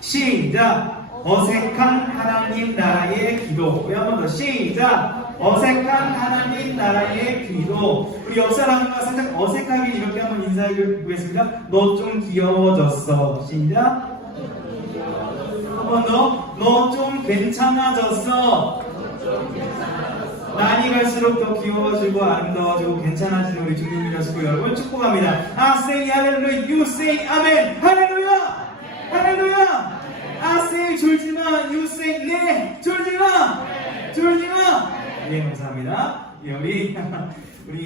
시작. 어색한 하나님 나라의 기도. 우리 한 번 더 시작. 어색한 하나님 나라의 기도. 우리 옆 사람과 살짝 어색하게 이렇게 한번 인사해 보겠습니다. 너 좀 귀여워졌어. 시작. 한 번 더. 너 좀 괜찮아졌어. 많이 갈수록 더 귀여워지고 아름다워지고 괜찮아지는 우리 주님이라 수고 여러분 축복합니다. I say 할렐루야, you say 아멘. 할렐루야, 할렐루야. I say 졸지마, you say 네, 졸지마, 졸지마. 예, 감사합니다. 예, 우리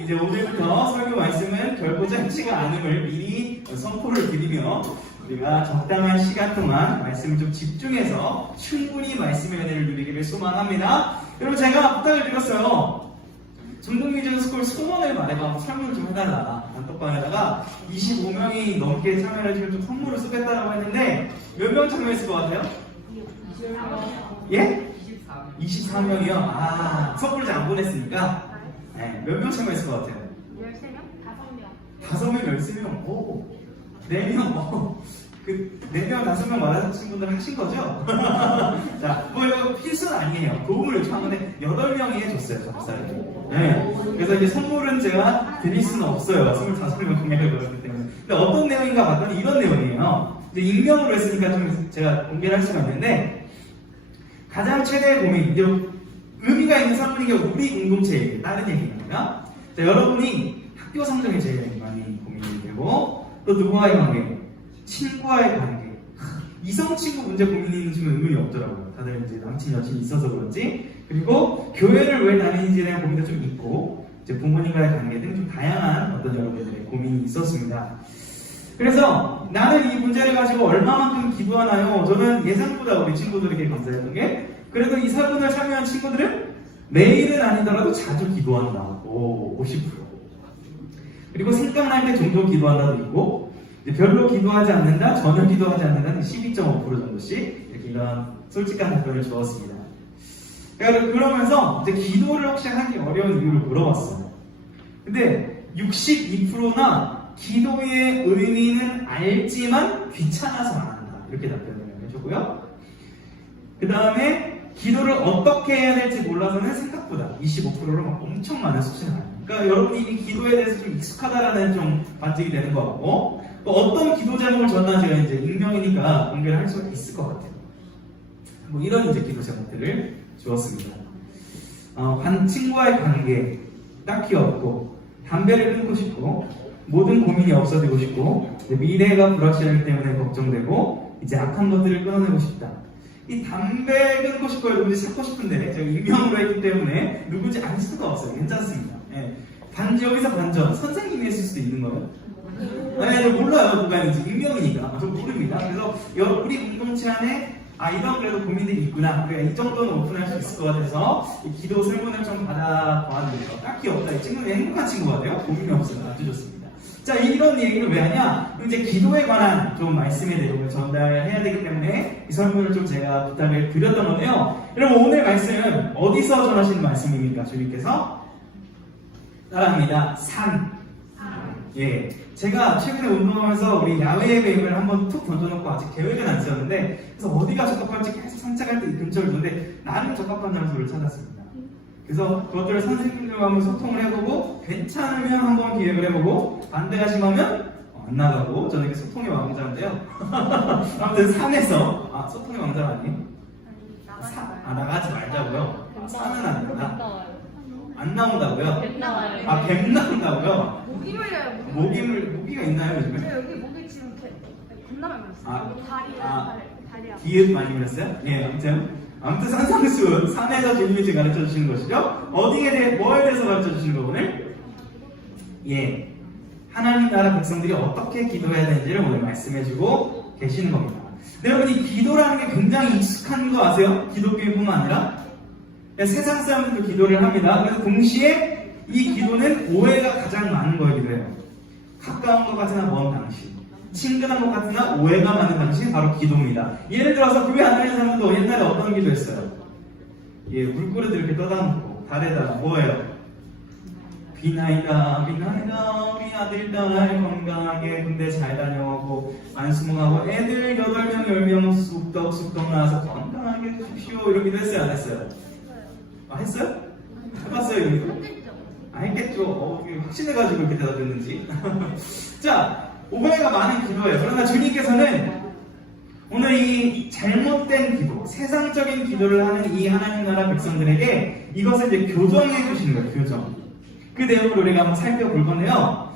이제 오늘부터 설교 말씀은 결코 짧지가 않음을 미리 선포를 드리며 우리가 적당한 시간 동안 말씀을 좀 집중해서 충분히 말씀의 은혜를 누리기를 소망합니다. 여러분 제가 부탁을 드렸어요. 전동뮤지컬 스쿨 소원을 말해봐 설문을 좀 해달라. 단톡방에다가 25명이 넘게 참여를 해주면 좀 선물을 쏘겠다라고 했는데 몇 명 참여했을 것 같아요? 예? 24명이요? 아, 선물을 잘 안 보냈으니까 네, 몇 명 참여했을 것 같아요? 13명? 5명 5명, 13명? 오, 4명, 4명, 5명 말하신 분들 하신 거죠? 자, 뭐 이거 필수는 아니에요. 도움을 요청하는데 8명이 해줬어요, 접사를. 네. 그래서 이제 선물은 제가 드릴 수는 없어요. 25명 공약을 걸었기 때문에. 근데 어떤 내용인가 봤더니 이런 내용이에요. 이제 익명으로 했으니까 좀 제가 공개를 할 수가 있는데, 가장 최대의 고민, 이제 의미가 있는 선물인 게 우리 공동체 얘기, 다른 얘기입니다. 자, 여러분이 학교 성적에 제일 많이 고민이 되고, 또 누구와의 관계, 친구와의 관계. 이성 친구 문제 고민이 지금 의문이 없더라고요. 다들 이제 남친 여친이 있어서 그런지. 그리고 교회를 왜 다니는지에 대한 고민도 좀 있고, 이제 부모님과의 관계 등 좀 다양한 어떤 여러분들의 고민이 있었습니다. 그래서 나는 이 문제를 가지고 얼마만큼 기도하나요? 저는 예상보다 우리 친구들에게 감사했던 게, 그래도 이 설문을 참여한 친구들은 매일은 아니더라도 자주 기도한다. 오, 50%. 그리고 생각날 때 정도 기도한다도 있고, 별로 기도하지 않는다, 전혀 기도하지 않는다는 12.5% 정도씩 이렇게 이런 솔직한 답변을 주었습니다. 그러면서 이제 기도를 혹시 하기 어려운 이유를 물어봤어요. 근데 62%나 기도의 의미는 알지만 귀찮아서 안 한다. 이렇게 답변을 해주고요. 그 다음에 기도를 어떻게 해야 될지 몰라서는 생각보다 25%로 엄청 많은 수치는 아니에요. 그러니까 여러분이 이미 기도에 대해서 좀 익숙하다라는 좀 반증이 되는 것 같고, 또 어떤 기도 제목을 전나 제가 이제 익명이니까 공개를 할 수 있을 것 같아요. 뭐 이런 이제 기도 제목들을 주었습니다. 친구와의 관계 딱히 없고, 담배를 끊고 싶고, 모든 고민이 없어지고 싶고, 미래가 불확실하기 때문에 걱정되고, 이제 악한 것들을 끊어내고 싶다. 이 담배 끊고 싶어요. 누군지 찾고 싶은데 제가 익명으로 했기 때문에 누군지 알 수가 없어요. 괜찮습니다. 예. 여기서 반전. 선생님이 했을 수도 있는 거예요. 아니, 저 몰라요. 누가 했는지. 익명이니까. 저 모릅니다. 그래서 우리 공동체 안에 이런 그래도 고민들이 있구나. 우리가 이 정도는 오픈할 수 있을 것 같아서 이 기도 설문을 좀 받아봤는데요. 딱히 없다. 이 친구는 행복한 친구 같아요. 고민이 없어요. 아주 좋습니다. 자, 이런 얘기를 왜 하냐? 이제 기도에 관한 좀 말씀의 내용을 전달해야 되기 때문에 이 설문을 좀 제가 부탁을 드렸던 건데요. 여러분, 오늘 말씀 어디서 전하시는 말씀입니까? 주님께서? 따라합니다. 산. 예. 제가 최근에 운동하면서 우리 야외 예배를 한번 툭 던져놓고 아직 계획은 안 세웠는데, 그래서 어디가 적합할지 계속 산책할 때 이 근처를 두는데 나름 적합한 장소를 찾았습니다. 그래서 그것들을 선생님들과 한번 소통을 해보고, 괜찮으면 한번 기획을 해보고, 반대하시면 안 나가고, 저는 이게 소통의 왕자인데요. 아무튼 산에서, 소통의 왕자가 아니에요? 나가지 말자고요. 산은 아닙니다. 안 나온다고요? 뱀 나와요. 뱀 나온다고요? 모기 물려요. 모기가 있나요, 요즘에? 저 여기 모기 지금 겁나 많이 물렸어요. 다리야. 뒤에 많이 물렸어요? 예, 아무튼 산상수, 산에서 주님이 지금 가르쳐 주시는 것이죠. 어디에 대해, 뭐에 대해서 가르쳐 주시는 거 오늘? 예, 하나님 나라 백성들이 어떻게 기도해야 되는지를 오늘 말씀해 주고 계시는 겁니다. 근데 여러분, 이 기도라는 게 굉장히 익숙한 거 아세요? 기독교뿐만 아니라 세상 사람들도 기도를 합니다. 그래서 동시에 이 기도는 오해가 가장 많은 거이기도 해요. 가까운 것 같으나 먼 당신, 친근한 것 같으나 오해가 많은 당신이 바로 기도입니다. 예를 들어서 교회 안 다니는 사람도 옛날에 어떤 기도 했어요? 예, 물그릇 이렇게 떠다 놓고 달에다가 뭐예요? 비나이다 우리 아들 딸 건강하게 군대 잘 다녀오고 안수몽하고 애들 8명 10명 쑥덕쑥덕 나와서 건강하게 크십시오. 이러기도 했어요 안 했어요? 아 했어요? 해봤어요 이거? 했겠죠. 아 했겠죠. 확신해가지고 이렇게 대답했는지. 자, 오해가 많은 기도예요. 그러나 주님께서는 오늘 이 잘못된 기도, 세상적인 기도를 하는 이 하나님 나라 백성들에게 이것을 이제 교정해 주시는 거예요. 교정. 그 내용을 우리가 한번 살펴볼 건데요.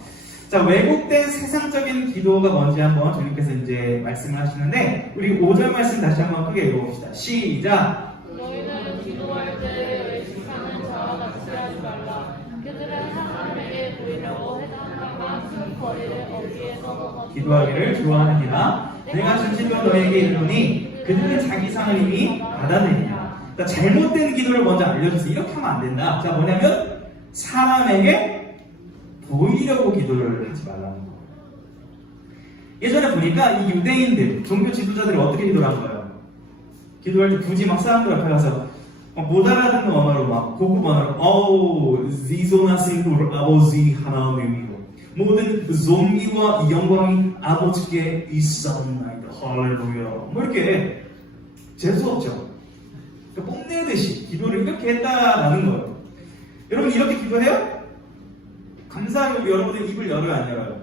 자, 왜곡된 세상적인 기도가 뭔지 한번 주님께서 이제 말씀을 하시는데 우리 5절 말씀 다시 한번 크게 읽어봅시다. 시작. 너희는 기도할 때 외식하는 자와 같이 하지 말라. 그들은 하나님에게 보이려고 해당한 큰 거리를 어디에 써먹어 기도하기를 좋아하느니라. 내가 진실로 너에게 이르노니 그들은 자기 상을 이미 받아내니라. 그러니까 잘못된 기도를 먼저 알려주세요. 이렇게 하면 안 된다. 자, 뭐냐면 사람에게 보이려고 기도를 하지 말라는 거. 예전에 보니까 이 유대인들, 종교 지도자들이 어떻게 기도를 한 거예요? 기도할 때 굳이 막 사람들 앞에 가서 못 알아듣는 언어로 막 고급 언어로 지소나신으로 아버지 하나님이요 모든 존귀와 영광이 아버지께 있사옵나이다. 할렐루야. 뭐 이렇게 재수없죠. 그러니까 뽐내듯이 기도를 이렇게 했다라는 거예요. 여러분 이렇게 기도해요? 감사하게 여러분들 입을 열어요 안 열어요?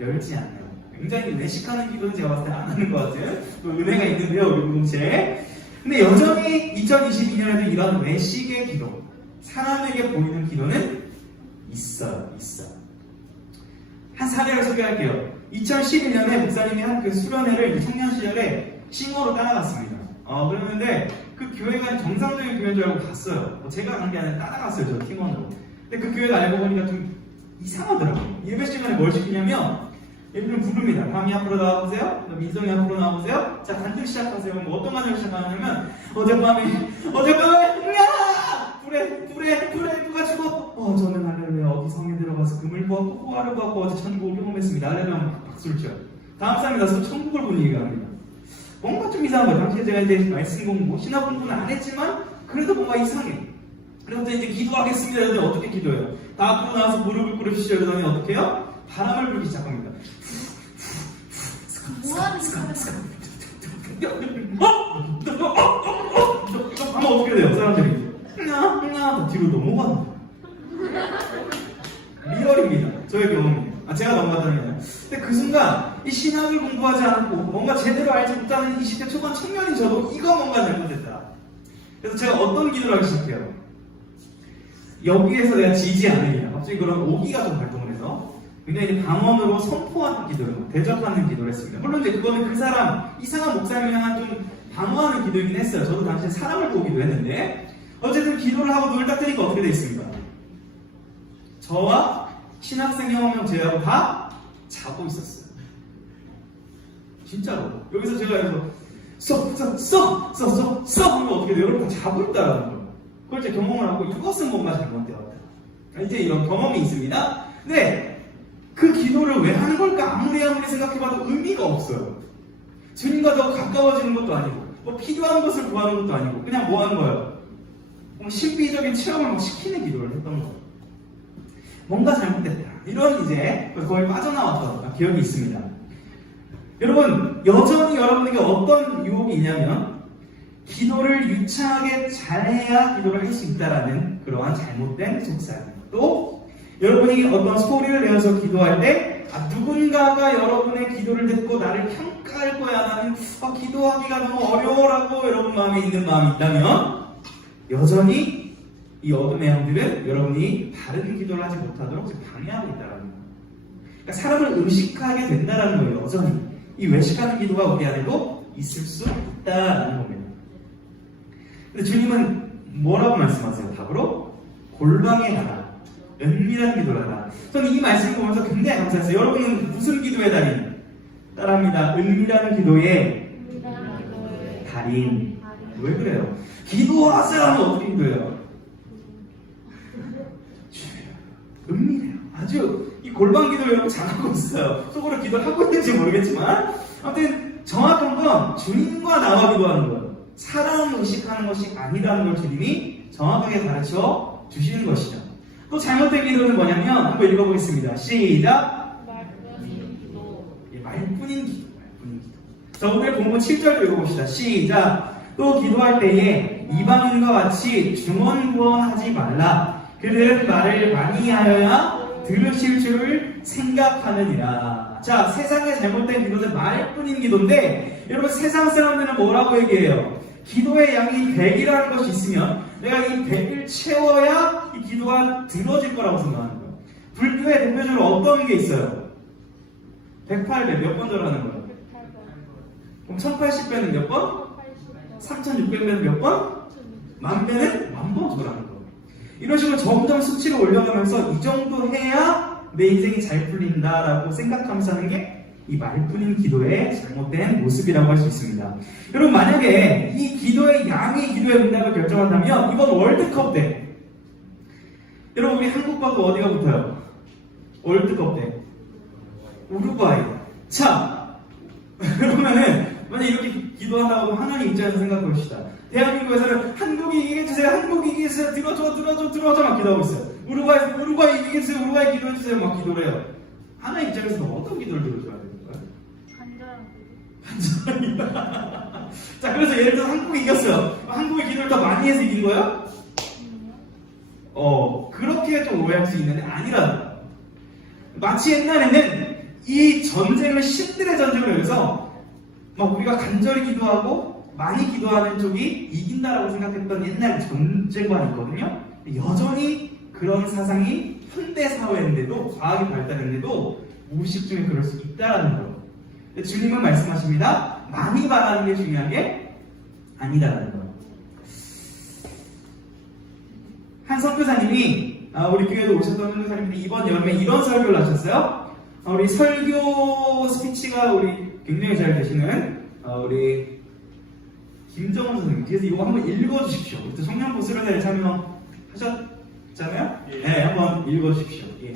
열지 않아요. 굉장히 외식하는 기도는 제가 봤을 때 안 하는 것 같아요. 또 은혜가 있는데요 우리 공동체에. 근데 여전히 2022년에도 이런 외식의 기도, 사람에게 보이는 기도는 있어요. 한 사례를 소개할게요. 2012년에 목사님이 한 그 수련회를 청년 시절에 싱어로 따라갔습니다. 그랬는데 그 교회가 정상적인 교회인 줄 알고 갔어요. 제가 간 게 아니라 따라갔어요, 저 팀원으로. 근데 그 교회가 알고 보니까 좀 이상하더라고요. 예배 시간에 뭘 시키냐면 예배를 부릅니다. 감이 앞으로 나와보세요. 민성이 앞으로 나와보세요. 자, 간증 시작하세요. 뭐 어떤 간증을 시작하냐면 어젯밤에 불에 누가 죽어? 저는 할렐루야 어디 성에 들어가서 금을 보았고 호화를 보았고 어제 천국을 경험했습니다. 할렐루야 박수를 쳐요. 다음 사람이 나서 천국을 본 얘기가 합니다. 뭔가 좀 이상한 거예요. 당시에 제가 이제 말씀 공부, 신학 공부는 안 했지만 그래도 뭔가 이상해. 그래서 이제 기도하겠습니다. 그런데 어떻게 기도해요? 다 앞으로 나와서 무릎을 꿇으시죠. 그러더니 어떻게 해요? 바람을 불기 시작합니다. 뭐하는 하면 어떻게 돼요? 사람들이 다 뒤로 넘어가는 거예요. 리얼입니다. 저의 경험입니다. 제가 넘어갔다는 게 아니라. 근데 그 순간 이 신학을 공부하지 않았고 뭔가 제대로 알지 못하는 20대 초반 청년인 저도 이거 뭔가 잘못됐다. 그래서 제가 어떤 기도를 하기 시작해요? 여기에서 내가 지지 않으냐. 갑자기 그런 오기가 좀 발동을 해서 굉장히 방언으로 선포하는 기도를, 대접하는 기도를 했습니다. 물론 이제 그거는 그 사람, 이상한 목사님을 향한 좀 방어하는 기도이긴 했어요. 저도 당시에 사람을 보기도 했는데 어쨌든 기도를 하고 눈을 딱 뜨니까 어떻게 돼 있습니까? 저와 신학생 형 한 명 제외하고 다 자고 있었어요. 진짜로. 여기서 제가 써 하면 어떻게 돼요? 여러분 다 자고 있다라는 거예요. 그걸 이제 경험을 하고 이것은 뭔가 잘못되었다. 이제 이런 경험이 있습니다. 근데 그 기도를 왜 하는 걸까? 아무리 생각해봐도 의미가 없어요. 주님과 더 가까워지는 것도 아니고 뭐 필요한 것을 구하는 것도 아니고 그냥 뭐 하는 거예요? 신비적인 체험을 막 시키는 기도를 했던 거예요. 뭔가 잘못됐다. 이런 이제 거의 빠져나왔던 기억이 있습니다. 여러분, 여전히 여러분에게 어떤 유혹이 있냐면 기도를 유창하게 잘해야 기도를 할 수 있다라는 그러한 잘못된 속삭임. 또 여러분이 어떤 소리를 내어서 기도할 때 누군가가 여러분의 기도를 듣고 나를 평가할 거야. 나는 기도하기가 너무 어려워라고 여러분 마음에 있는 마음이 있다면 여전히 이 어둠의 영들은 여러분이 바른 기도를 하지 못하도록 방해하고 있다는 거예요. 그러니까 사람을 의식하게 된다는 거예요. 여전히 이 외식하는 기도가 우리 안에도 있을 수 있다는 겁니다. 근데 주님은 뭐라고 말씀하세요? 답으로 골방에 가라, 은밀한 기도를 하라. 저는 이 말씀을 보면서 굉장히 감사했어요. 여러분은 무슨 기도의 달인? 따라합니다. 은밀한 기도의 달인. 왜 그래요? 기도하세요 하면 어떻게 기도해요? 은밀해요. 아주 이 골방 기도를 여러분 잘하고 있어요. 속으로 기도를 하고 있는지 모르겠지만 아무튼 정확한 건 주님과 나와 기도하는 거예요. 사람 의식하는 것이 아니라는 걸 주님이 정확하게 가르쳐 주시는 것이죠. 또 잘못된 기도는 뭐냐면 한번 읽어보겠습니다. 시작. 말뿐인 기도. 예, 말뿐인 기도. 말뿐인 기도. 자, 오늘 본문 7절도 읽어봅시다. 시작. 또 기도할 때에 이방인과 같이 중언부언하지 말라. 그들은 말을 많이 하여야 들으실 줄을 생각하느니라. 자, 세상의 잘못된 기도는 말뿐인 기도인데, 여러분 세상 사람들은 뭐라고 얘기해요? 기도의 양이 100이라는 것이 있으면 내가 이 100을 채워야 이 기도가 들어질 거라고 생각하는 거예요. 불교의 대표적으로 어떤 게 있어요? 108배 몇 번 절하는 거예요? 8번. 그럼 1080배는 몇 번? 3600배는 몇 번? 만배는 만번 절하는 거예요. 이런 식으로 점점 수치를 올려가면서 이 정도 해야 내 인생이 잘 풀린다라고 생각하면서 하는 게 이 말뿐인 기도의 잘못된 모습이라고 할 수 있습니다. 여러분 만약에 이 기도의 양이 기도의 응답을 결정한다면 이번 월드컵 때 여러분 우리 한국과도 어디가 붙어요? 월드컵 때 우루과이. 자 그러면은 만약 이렇게 기도한다고 하나님 입장에서 생각해 봅시다. 대한민국에서는 한국이 이기해주세요, 한국이 이기해주세요, 들어줘 막 기도하고 있어요. 우루과이 이기해주세요, 우루과이 기도해주세요 막 기도를 해요. 하나님 입장에서는 어떤 기도를 들어줘야 되는 거예요? 간절합니다. 자, 그래서 예를 들어서 한국이 이겼어요. 한국의 기도를 더 많이 해서 이긴 거예요? 그렇게 좀 오해할 수 있는데 아니라 마치 옛날에는 이 전쟁을 신들의 전쟁을 여기서 막 우리가 간절히 기도하고 많이 기도하는 쪽이 이긴다라고 생각했던 옛날 전쟁관이 있거든요. 여전히 그런 사상이 현대 사회인데도 과학이 발달했는데도 무의식 중에 그럴 수 있다라는 거예요. 주님은 말씀하십니다. 많이 바라는 게 중요한 게 아니다라는 거예요. 한 선교사님이 우리 교회도 오셨던 선교사님들이 이번 여름에 이런 설교를 하셨어요. 우리 설교 스피치가 우리 굉장히 잘 되시는 우리 김정은 선생님. 그래서 이거 한번 읽어주십시오. 또 청년부 수련회에 참여하셨잖아요? 예. 네, 한번 읽어주십시오. 예.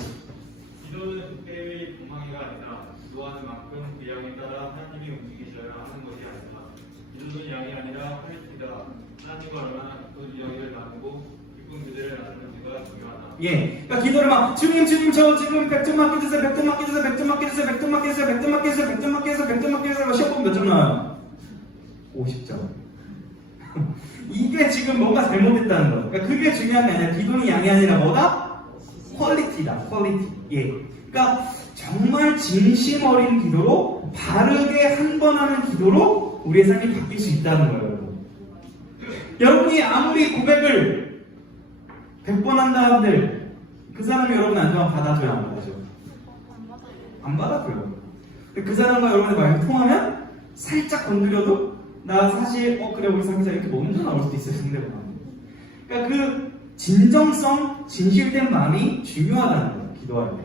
기도는 그때의 도망이가 아니라 기도하는 만큼 그 양에 따라 하나님이 움직이셔야 하는 것이 아니다. 기도는 양이 아니라 활기다. 하나님과 얼마나 가까운 이야기를 나누고 기쁜 그들을 나누는지가 중요하다. 예, 그러니까 기도를 막 주님 저 지금 100점 맡겨주세요, 100점 맡겨주세요, 100점 맡겨주세요, 100점 맡겨주세요, 100점 맡겨주세요, 100점 맡겨주세요, 100점 맡겨주세요. 시험 보면 몇 점 나와요? 50점. 이게 지금 뭔가 잘못됐다는 거예요. 그러니까 그게 중요한 게 아니라 기도는 양이 아니라 뭐다? 퀄리티다, 퀄리티. 예. 그러니까 정말 진심 어린 기도로 바르게 한 번 하는 기도로 우리의 삶이 바뀔 수 있다는 거예요, 여러분. 여러분이 아무리 고백을 100번 한다 한들 그 사람이 여러분 안정화 받아줘야 안 받아줘? 안 받아줘요. 그 사람과 여러분의 말이 통하면 살짝 건드려도 나 사실 그래 우리 사귀자 이렇게 먼저 나올 수도 있어요, 상대방. 그러니까 그 진정성, 진실된 마음이 중요하다는 거예요, 기도할 때.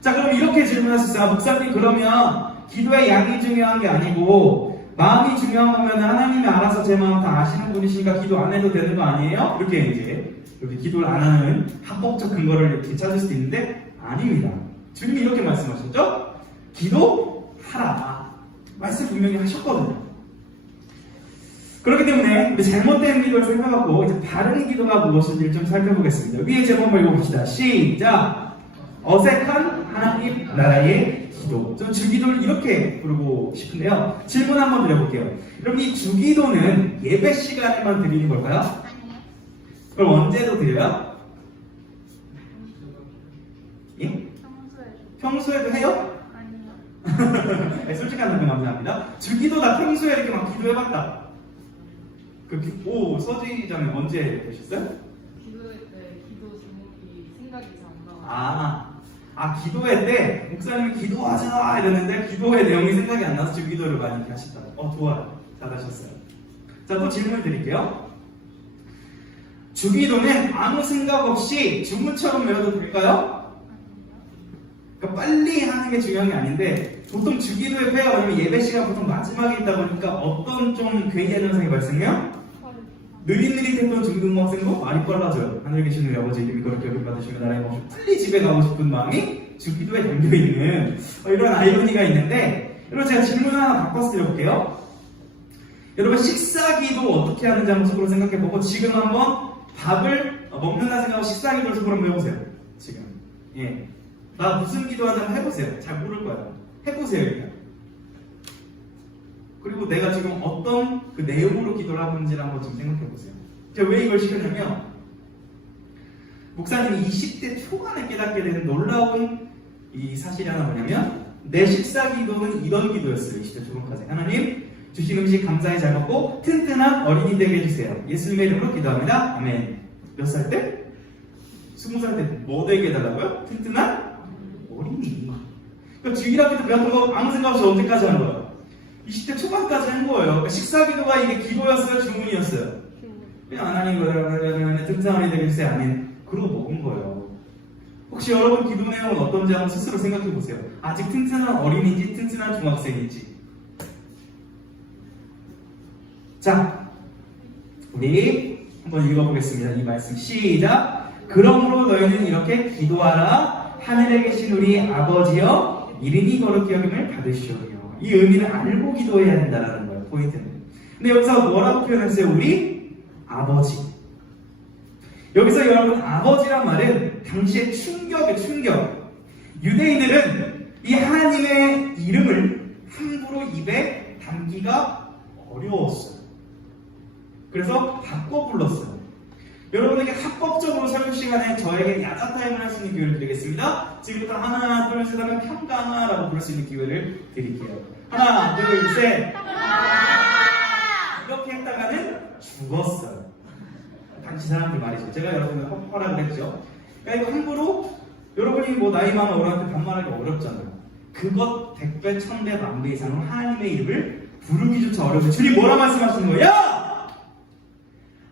자, 그럼 이렇게 질문할 수 있어요. 목사님, 그러면 기도의 양이 중요한 게 아니고 마음이 중요한 거면 하나님이 알아서 제 마음 다 아시는 분이시니까 기도 안 해도 되는 거 아니에요? 이렇게 이제 기도를 안 하는 합법적 근거를 이렇게 찾을 수도 있는데 아닙니다. 주님이 이렇게 말씀하셨죠? 기도하라. 말씀 분명히 하셨거든요. 그렇기 때문에 우리 잘못된 기도를 살펴봤고 이제 바른 기도가 무엇인지 좀 살펴보겠습니다. 위에 제목 한번 읽어봅시다. 시작! 어색한 하나님 나라의 기도. 좀 주기도를 이렇게 부르고 싶은데요. 질문 한번 드려볼게요. 여러분 이 주기도는 예배 시간에만 드리는 걸까요? 그럼 언제도 드려요? 예? 평소에도 해요? 아니요. 네, 솔직한 답변 감사합니다. 주기도 다 평소에 이렇게 막 기도해봤다. 서지장님 언제 되셨어요? 기도회 때 기도 제목이 생각이 잘 안 나와요. 기도회 때 목사님이 기도하자 이랬는데 기도회 내용이 생각이 안 나서 주기도를 많이 하셨다. 좋아요. 잘하셨어요. 자, 또 질문 드릴게요. 주기도는 아무 생각 없이 주문처럼 외워도 될까요? 그러니까 빨리 하는 게 중요한 게 아닌데 보통 주기도의 폐가 뭐냐면 예배 시간 보통 마지막에 있다 보니까 어떤 좀 괴이한 현상이 발생해요? 느릿느릿했던 중등학생도 말이 빨라져요. 하늘에 계신 우리 아버지 이름이 거룩히 여김받으시며 나라의 마음이 빨리 집에 가고 싶은 마음이 주기도에 담겨있는 이런 아이러니가 있는데 여러분 제가 질문 하나 바꿔서 드려볼게요. 여러분 식사기도 어떻게 하는지 한번 속으로 생각해보고 지금 한번 밥을 먹는다 생각하고 식사 기도를 손으로 한번 해보세요. 지금. 예. 나 무슨 기도하는지 한번 해보세요. 잘 모를 거예요. 해보세요, 일단. 그리고 내가 지금 어떤 그 내용으로 기도를 하는지를 한번 좀 생각해보세요. 제가 왜 이걸 시켰냐면, 목사님이 20대 초반에 깨닫게 되는 놀라운 이 사실이 하나 뭐냐면, 내 식사 기도는 이런 기도였어요. 20대 초반까지. 하나님, 주신 음식 감사히 잘 먹고 튼튼한 어린이 되게 해주세요. 예수님의 이름으로 기도합니다. 아멘. 몇 살 때? 20살 때 뭐 되게 해달라고요? 튼튼한 어린이. 그러니까 주일학교 때 배웠던 거 아무 생각 없이 언제까지 한 거예요? 20대 초반까지 한 거예요. 그러니까 식사 기도가 이게 기도였어요? 주문이었어요? 그냥 하나님 튼튼한 어린이 되게 해주세요. 아멘. 그러고 먹은 거예요. 혹시 여러분 기도 내용은 어떤지 한번 스스로 생각해 보세요. 아직 튼튼한 어린이인지 튼튼한 중학생인지. 자, 우리 한번 읽어보겠습니다. 이 말씀 시작. 그러므로 너희는 이렇게 기도하라. 하늘에 계신 우리 아버지여, 이름이 거룩히 여김을 받으시오며. 이 의미를 알고 기도해야 된다는 거예요. 포인트는. 근데 여기서 뭐라고 표현했어요? 우리 아버지. 여기서 여러분 아버지란 말은 당시의 충격이에요. 충격. 유대인들은 이 하나님의 이름을 함부로 입에 담기가 어려웠어요. 그래서 바꿔 불렀어요. 여러분에게 합법적으로 설교 시간에 저에게 야자타임을 할 수 있는 기회를 드리겠습니다. 지금부터 하나, 둘, 셋 하면 평강하라고 부를 수 있는 기회를 드릴게요. 하나, 둘, 셋. 이렇게 했다가는 죽었어요. 당시 사람들 말이죠. 제가 여러분을 허락을 했죠. 그러니까 이거 함부로 여러분이 뭐 나이 많은 어른한테 반말하기 어렵잖아요. 그것 100배, 1000배, 만배 이상으로 하나님의 이름을 부르기조차 어려워서 주님 뭐라 말씀하시는 거예요? 야!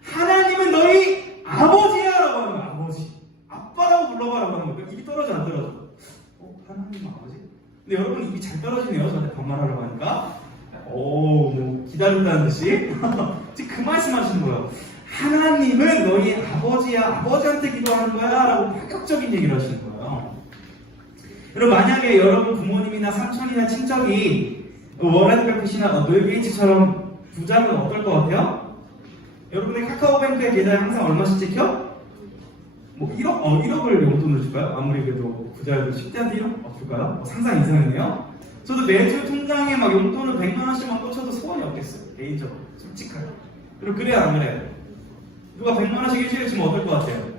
하나님은 너희 아버지야! 라고 하는 거야. 아버지. 아빠라고 불러봐 라고 하는 거야. 입이 떨어져 안 떨어져? 하나님 아버지? 근데 여러분 입이 잘 떨어지네요. 저한테 반말하려고 하니까. 뭐 기다린다는 듯이. 지금 그 말씀 하시는 거예요. 하나님은 너희 아버지야. 아버지한테 기도하는 거야. 라고 파격적인 얘기를 하시는 거예요. 여러분 만약에 여러분 부모님이나 삼촌이나 친척이 워렌 버핏이나 빌 게이츠처럼 부자면 어떨 것 같아요? 여러분의 카카오뱅크의 계좌에 항상 얼마씩 찍혀? 뭐 1억을 용돈을 줄까요? 아무리 그래도 부자여도 10대한테 1억 줄까요? 상상 이상이네요. 저도 매주 통장에 막 용돈을 100만 원씩만 꽂혀도 소원이 없겠어요. 개인적으로 솔직하게. 그리고 그래야 안 그래요? 누가 100만 원씩 일주일에 주면 어떨 것 같아요?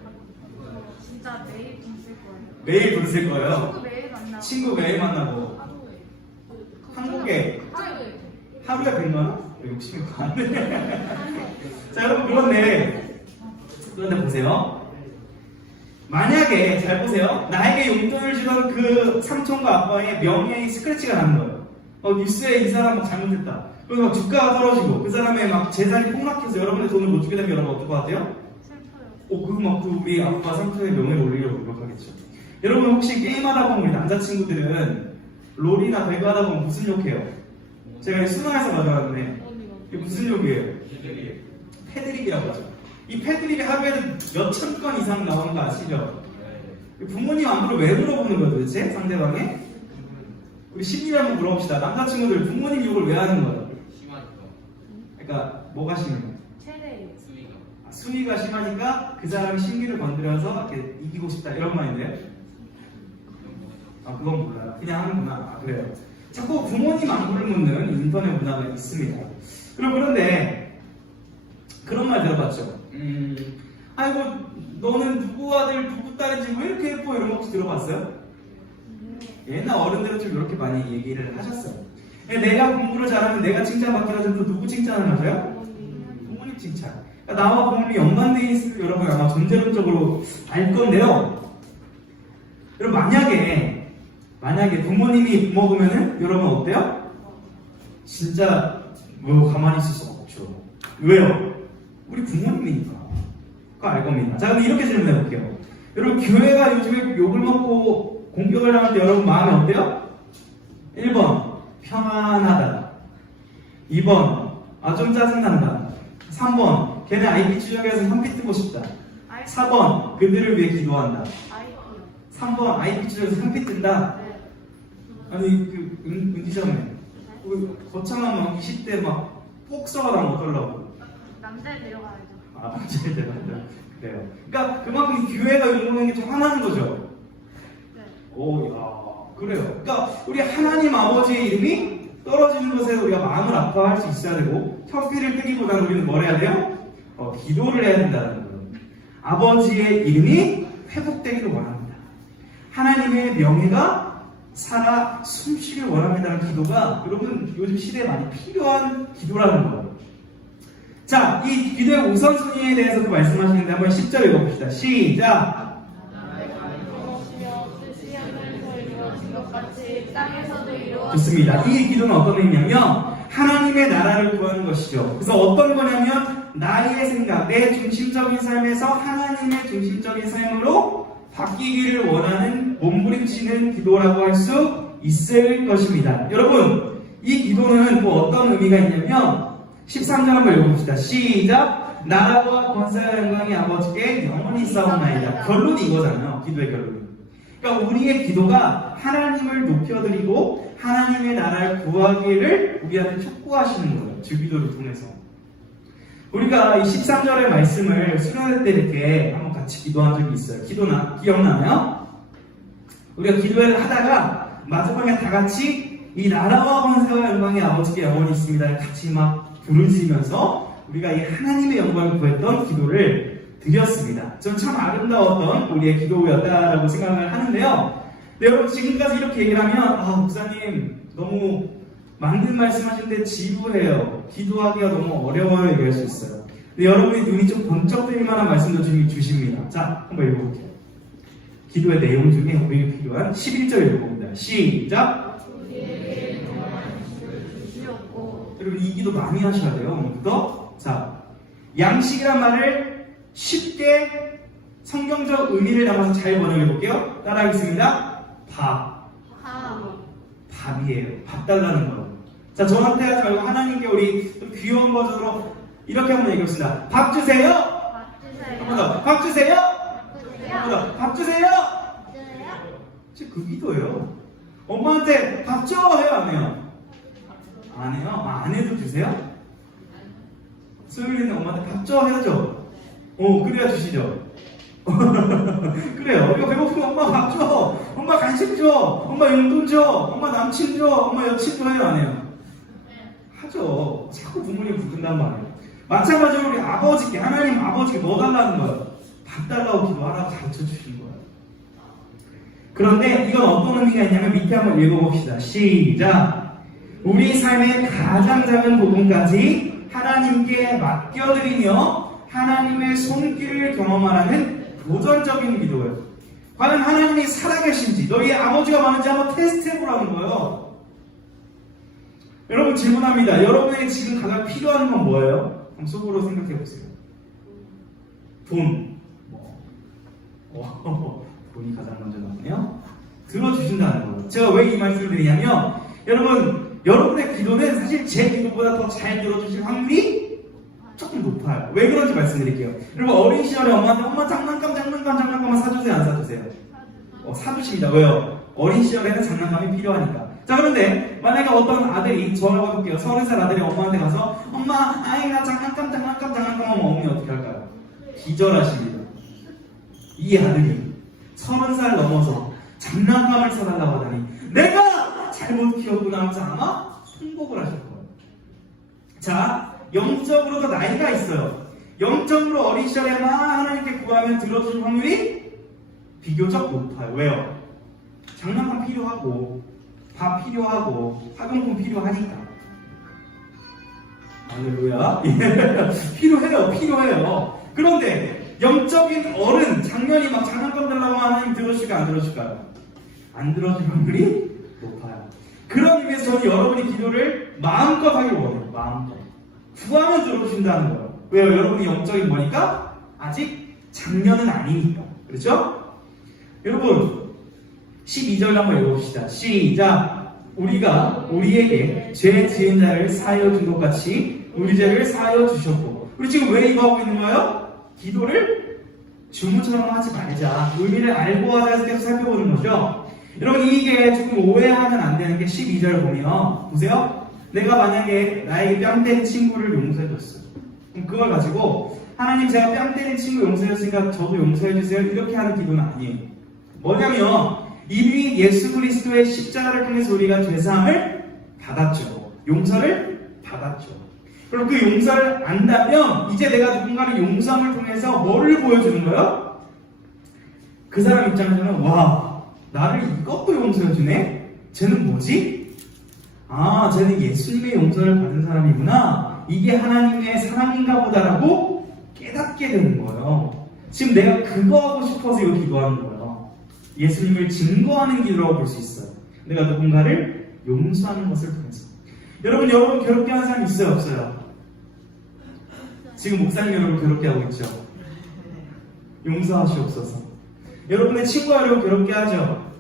진짜 매일 돈 쓸 거예요. 매일 돈 쓸 거예요. 친구 매일 만나고. 친구 매일 만나고. 한국에 하루에 100만 원? 욕심이 많네. 자 여러분 그런데 보세요. 만약에 잘 보세요. 나에게 용돈을 주던 그 삼촌과 아빠의 명예의 스크래치가 나는 거예요. 뉴스에 이 사람 막 잘못했다. 그래서 막 주가가 떨어지고 그 사람의 막 재산이 폭락해서 여러분의 돈을 못 주게 되면 여러분 어떨 것 같아요? 슬퍼요. 그거 막 우리 아빠 삼촌의 명예를 올리려고 노력하겠죠. 여러분 혹시 게임하다 보면 우리 남자친구들은 롤이나 배그 하다 보면 무슨 욕해요? 제가 수능에서 맞아봤는데 이게 무슨 욕이에요? 패드립이라고 하죠. 이 패드립이 하루에도 몇천 건 이상 나오는 거 아시죠? 부모님 안부를 왜 물어보는 거예요 도대체? 상대방에? 우리 심리를 한번 물어봅시다. 남자친구들 부모님 욕을 왜 하는 거예요? 그러니까 뭐가 심해요? 최대예요. 순위가 심하니까 그 사람의 심리를 건드려서 이렇게 이기고 싶다 이런 말인데요? 그건 몰라요. 그냥 하는구나. 그래요. 자꾸 부모님 안부를 묻는 인터넷 문화가 있습니다. 그런데 그런 말 들어봤죠? 아이고 너는 누구 아들 누구 딸인지 왜 이렇게 예뻐 이런 거 혹시 들어봤어요? 옛날 어른들은 좀 이렇게 많이 얘기를 하셨어요. 내가 공부를 잘하면 내가 칭찬받기로 하면 또 누구 칭찬을 하세요? 부모님 칭찬. 그러니까 나와 부모님이 연관되어 있을 때 여러분 아마 존재론적으로 알 건데요. 여러분 만약에 부모님이 먹으면은 여러분 어때요? 진짜 뭐 가만히 있을 수 없죠. 왜요? 우리 부모님이니까. 그거 알 겁니다. 자 그럼 이렇게 질문해 볼게요. 여러분 교회가 요즘에 욕을 먹고 공격을 하는데 여러분 마음이 어때요? 1번 평안하다. 2번 좀 짜증난다. 3번 걔네 IP 추적해서 현피 뜨고 싶다. 4번 그들을 위해 기도한다. 3번 IP 추적해서 현피 뜬다. 아니 그 은지자매 거창한 막 20대 막 폭서가 나면 어떨라고? 남자를 데려가야죠. 남자를 데려간다. 그래요. 그러니까 그만큼 교회가 이루는 게 더 하나인 거죠. 네. 오, 야, 그래요. 그러니까 우리 하나님 아버지의 이름이 떨어지는 것에 우리가 마음을 아파할 수 있어야 되고 혀귀를 떼기보다는 우리는 뭘 해야 돼요? 기도를 해야 된다는 거예요. 아버지의 이름이 회복되기를 원합니다. 하나님의 명예가 살아 숨쉬길 원합니다는 기도가 여러분 요즘 시대에 많이 필요한 기도라는 거예요. 자, 이 기도의 우선순위에 대해서도 말씀하시는데 한번 10절 읽어봅시다. 시작! 무엇이며 뜻이 하늘에서 이루어진 것 같이 땅에서도 이루어진 좋습니다. 이 기도는 어떤 의미냐면 하나님의 나라를 구하는 것이죠. 그래서 어떤 거냐면 나의 생각, 내 중심적인 삶에서 하나님의 중심적인 삶으로 바뀌기를 원하는 몸부림치는 기도라고 할 수 있을 것입니다. 여러분, 이 기도는 또 어떤 의미가 있냐면 13절 한번 읽어봅시다. 시작! 나라와 권세와 영광이 아버지께 영원히 싸움나이다. 결론이 이거잖아요. 기도의 결론이. 그러니까 우리의 기도가 하나님을 높여드리고 하나님의 나라를 구하기를 우리한테 촉구하시는 거예요. 주기도를 통해서. 우리가 이 13절의 말씀을 수련회 때 이렇게 한번 같이 기도한 적이 있어요. 기억나나요? 우리가 기도를 하다가 마지막에 다 같이 이 나라와 권세와 영광이 아버지께 영원히 있습니다. 같이 막 부르시면서 우리가 이 하나님의 영광을 구했던 기도를 드렸습니다. 전 참 아름다웠던 우리의 기도였다라고 생각을 하는데요. 네, 여러분 지금까지 이렇게 얘기를 하면 목사님 너무 맞는 말씀하시는데 지루해요. 기도하기가 너무 어려워요. 얘기할 수 있어요. 근데 여러분이 눈이 좀 번쩍뜨릴 만한 말씀도 주십니다. 자, 한번 읽어볼게요. 기도의 내용 중에 우리에게 필요한 11절 읽어봅니다. 시작! 여러분 이 기도 많이 하셔야 돼요. 오늘부터. 자, 양식이란 말을 쉽게 성경적 의미를 담아서 잘 번역해 볼게요. 따라하겠습니다. 밥이에요. 밥 달라는 거예요. 자, 저한테 하지 말고 하나님께 우리 좀 귀여운 버전으로 이렇게 한번 얘기합시다. 밥 주세요. 한 번 더. 밥 주세요. 한 번 더. 밥 주세요. 지금 그 기도예요. 엄마한테 밥 줘 해요, 안 해요? 안 해요? 안 해도 주세요? 소율이는 엄마한테 밥 줘 해야죠? 그래야 주시죠? 그래요. 우리가 배고프면 엄마 밥 줘! 엄마 간식 줘! 엄마 용돈 줘! 엄마 남친 줘! 엄마 여친 줘 해요? 안 해요? 하죠. 자꾸 부모님 부른단 말이에요. 마찬가지로 우리 아버지께, 하나님 아버지께 뭐 달라는 거예요? 밥 달라고 기도하라고 가르쳐 주신 거예요. 그런데 이건 어떤 의미가 있냐면 밑에 한번 읽어봅시다. 시작! 우리 삶의 가장 작은 부분까지 하나님께 맡겨드리며 하나님의 손길을 경험하라는 도전적인 기도예요. 과연 하나님이 살아계신지 너희의 아버지가 많은지 한번 테스트해보라는 거예요. 여러분 질문합니다. 여러분에게 지금 가장 필요한 건 뭐예요? 한번 속으로 생각해보세요. 돈. 돈이 가장 먼저 나오네요. 들어주신다는 거예요. 제가 왜 이 말씀을 드리냐면 여러분의 기도는 사실 제 기도보다 더 잘 들어주실 확률이 조금 높아요. 왜 그런지 말씀드릴게요. 여러분 어린 시절에 엄마한테 엄마 장난감 사주세요? 안 사주세요? 사주십니다. 왜요? 어린 시절에는 장난감이 필요하니까. 자, 그런데 만약에 어떤 아들이 저라고 해볼게요. 30살 아들이 엄마한테 가서 엄마 나 장난감 하면 어머니 어떻게 할까요? 기절하십니다. 이 아들이 30살 넘어서 장난감을 사달라고 하다니 내가 잘못 키웠구나 하면서 아마 통곡을 하실 거예요. 자, 영적으로도 나이가 있어요. 영적으로 어린 시절에만 하나님께 구하면 들어줄 확률이 비교적 높아요. 왜요? 장난감 필요하고 밥 필요하고 학용품 필요하니까. 할렐루야. 필요해요. 그런데 영적인 어른, 작년이 막 장난감 달라고 하나님 들어줄까요? 안 들어줄까요? 안 들어줄 확률이 높아요. 그런 의미에서 저는 여러분이 기도를 마음껏 하길 원해요. 마음껏. 구하면 들어주신다는 거예요. 왜요? 여러분이 영적인 거니까 아직 작년은 아니니까. 그렇죠? 여러분 12절 한번 읽어봅시다. 시작! 우리가 우리에게 죄 지은 자를 사하여 준 것 같이 우리 죄를 사하여 주셨고. 우리 지금 왜 이거 하고 있는 거예요? 기도를 주문처럼 하지 말자. 의미를 알고 하자 계속 살펴보는 거죠. 여러분 이게 조금 오해하면 안 되는 게 12절 보면 보세요. 내가 만약에 나에게 뺨 때린 친구를 용서해줬어. 그럼 그걸 가지고 하나님 제가 뺨 때린 친구 용서해주니까 저도 용서해주세요 이렇게 하는 기도는 아니에요. 뭐냐면 이미 예수 그리스도의 십자가를 통해서 우리가 죄사함을 받았죠. 용서를 받았죠. 그럼 그 용서를 안다면 이제 내가 누군가를 용서함을 통해서 뭐를 보여주는 거예요? 그 사람 입장에서는 와 나를 이것도 용서해주네? 쟤는 뭐지? 아 쟤는 예수님의 용서를 받은 사람이구나. 이게 하나님의 사랑인가 보다라고 깨닫게 되는 거예요. 지금 내가 그거 하고 싶어서 이거 기도하는 거예요. 예수님을 증거하는 기도라고 볼 수 있어요. 내가 누군가를 용서하는 것을 통해서. 여러분 괴롭게 하는 사람 있어요 없어요? 지금 목사님 여러분 괴롭게 하고 있죠? 용서하시옵소서. 여러분의 친구가 여러분 괴롭게 하죠?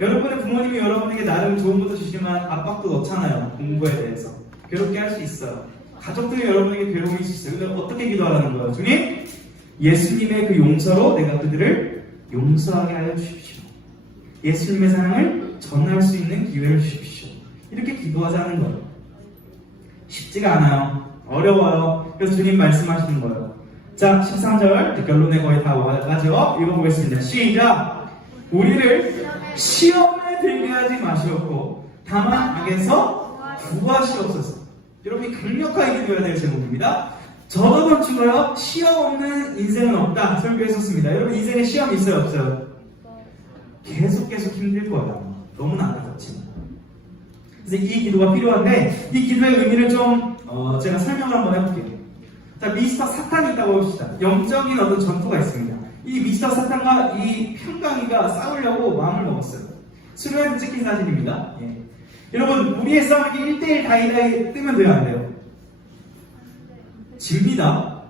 여러분의 부모님이 여러분에게 나름 좋은 것도 주시지만 압박도 넣잖아요. 공부에 대해서. 괴롭게 할 수 있어요. 가족들이 여러분에게 괴로움일 수 있어요. 근데 어떻게 기도하라는 거예요? 주님, 예수님의 그 용서로 내가 그들을 용서하게 하여 주십시오. 예수님의 사랑을 전할 수 있는 기회를 주십시오. 이렇게 기도하자는 거예요. 쉽지가 않아요. 어려워요. 그래서 주님 말씀하시는 거예요. 자, 13절 결론에 거의 다 와가지고 읽어보겠습니다. 시작! 우리를 시험에 들게 하지 마시옵고 다만 악에서 구하시옵소서. 여러분이 강력하게 기도해야 될 제목입니다. 저번 주가요 시험 없는 인생은 없다 설교했었습니다. 여러분 인생에 시험 있어요 없어요? 계속 힘들 거예요. 너무나 안타깝지만. 그래서 이 기도가 필요한데 이 기도의 의미를 좀 제가 설명을 한번 해볼게요. 자, 미스터 사탄이 있다고 봅시다. 영적인 어떤 전투가 있습니다. 이 미스터 사탄과 이 평강이가 싸우려고 마음을 먹었어요. 수련회 찍힌 사진입니다. 예. 여러분 우리의 싸움이 1대1 다이다이 뜨면 돼요 안 돼요? 집니다.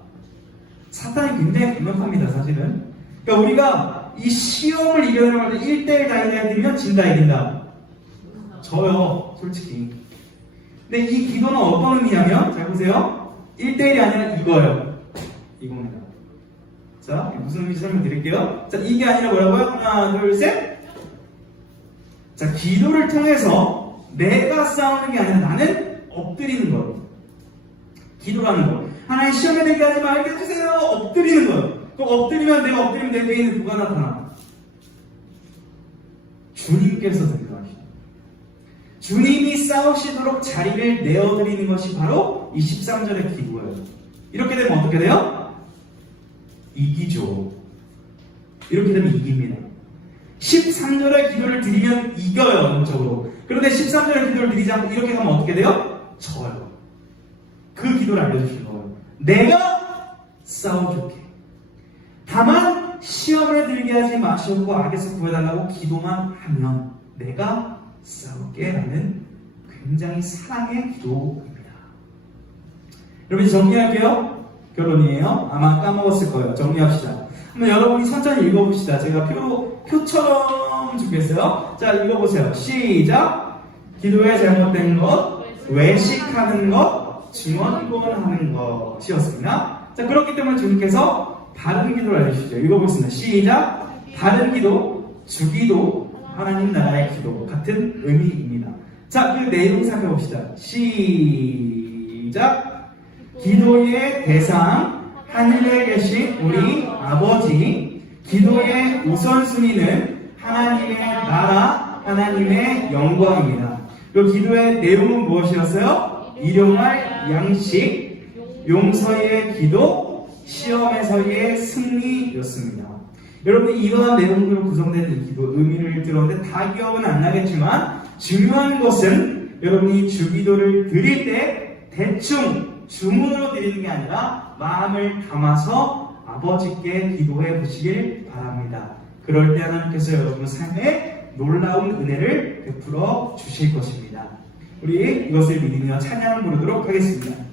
사탄이 굉장히 강력합니다 사실은. 그러니까 우리가 이 시험을 이겨내려고 1대1 다이다이 뜨면 진다 이긴다? 저요 솔직히. 근데 이 기도는 어떤 의미냐면 잘 보세요. 1대1이 아니라 이거예요. 이겁니다. 자 무슨 의미인지 설명드릴게요. 자 이게 아니라 뭐라고요? 하나 둘 셋. 자 기도를 통해서 내가 싸우는 게 아니라 나는 엎드리는 거예요. 기도라는 거. 하나님 시험에 들게 하지 말게 해주세요. 엎드리는 거예요. 그럼 엎드리면 내가 엎드리면 내 뒤에는 누가 나타나? 주님께서 등장하시죠. 주님이 싸우시도록 자리를 내어드리는 것이 바로 이 13절의 기도예요. 이렇게 되면 어떻게 돼요? 이기죠. 이렇게 되면 이깁니다. 13절의 기도를 드리면 이겨요, 영적으로. 그런데 13절의 기도를 드리지 않고 이렇게 가면 어떻게 돼요? 져요. 그 기도를 알려주신 거예요. 내가 싸워줄게. 다만 시험에 들게 하지 마시고 악에서 구해달라고 기도만 하면 내가 싸울게 라는 굉장히 사랑의 기도입니다. 여러분 정리할게요. 결론이에요. 아마 까먹었을 거예요. 정리합시다. 한번 여러분이 천천히 읽어봅시다. 제가 표처럼 준비했어요. 자, 읽어보세요. 시작! 기도에 잘못된 것, 외식하는 것, 증언권하는 것이었습니다. 자, 그렇기 때문에 주님께서 바른 기도를 알려주시죠. 읽어보겠습니다. 시작! 바른 기도, 주기도, 하나님 나라의 기도 같은 의미입니다. 자, 그 내용 살펴봅시다. 시작! 기도의 대상, 하늘에 계신 우리 아버지, 기도의 우선순위는 하나님의 나라, 하나님의 영광입니다. 이 기도의 내용은 무엇이었어요? 일용할 양식, 용서의 기도, 시험에서의 승리였습니다. 여러분이 이러한 내용으로 구성된 이 기도 의미를 들었는데 다 기억은 안 나겠지만 중요한 것은 여러분이 주기도를 드릴 때 대충 주문으로 드리는 게 아니라 마음을 담아서 아버지께 기도해 보시길 바랍니다. 그럴 때 하나님께서 여러분 삶에 놀라운 은혜를 베풀어 주실 것입니다. 우리 이것을 믿으며 찬양을 부르도록 하겠습니다.